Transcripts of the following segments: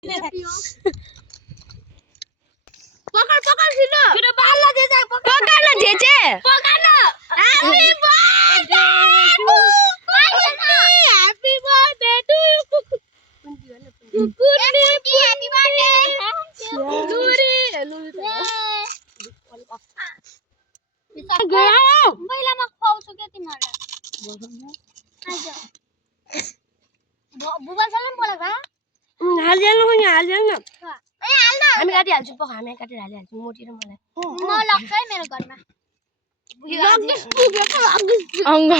पकड़ पकड़ छिटो छिटो बाल न जेजे पकड़ न जेजे पकड़ न happy birthday happy birthday to you कुकुनी हैप्पी बर्थडे लूरी गयो पहिलामा खुवाउँछु के तिमीहरुलाई आज बुबा सलन बोलाका हाल्दैन नि हाल्दैन ए हाल्न हामी काटी हाल्छु पख हामी काटी हाल्छु मोटी र मलाई म लग्छ है मेरो घरमा अंग ए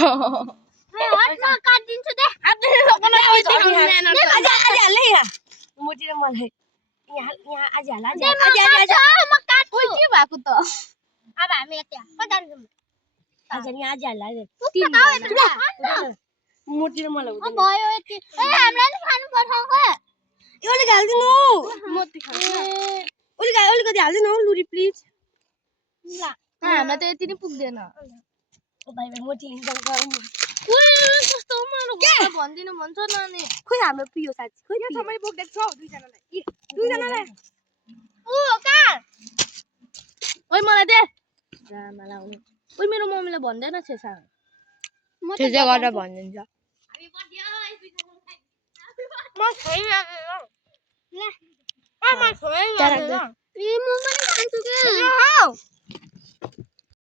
हट म काट दिन्छु दे आज हाल्ले यहाँ मोटी र मलाई यहाँ आज म काट्छु ओइ के भएको त अब हामी यता कता जान्छौं आज यहाँ आज हाल्ला मोटी र मलाई हुँदैन भयो यति ए हामीलाई नि खानु पर्छ के ओले हाल्दिनु मोटी खान्छ ओले कति हाल्दिनु लुरी प्लिज ल हामीलाई त यति नै पुग्दैन ओ भाइ भाइ मोटी लिन्छ ओए कस्तो मेरो घरमा भन्दिनु भन्छ न अनि खोइ हाम्रो पियो साथी खोइ यहाँ समय बोक देख्छौ दुई जनालाई ओ का ओइ मलाई दे रामा लाउने ओइ मेरो मम्मीले भन्दैन छेसा छेसा गरेर भनिदिन्छ म छैन ल म छैन ए म पनि खान्छु के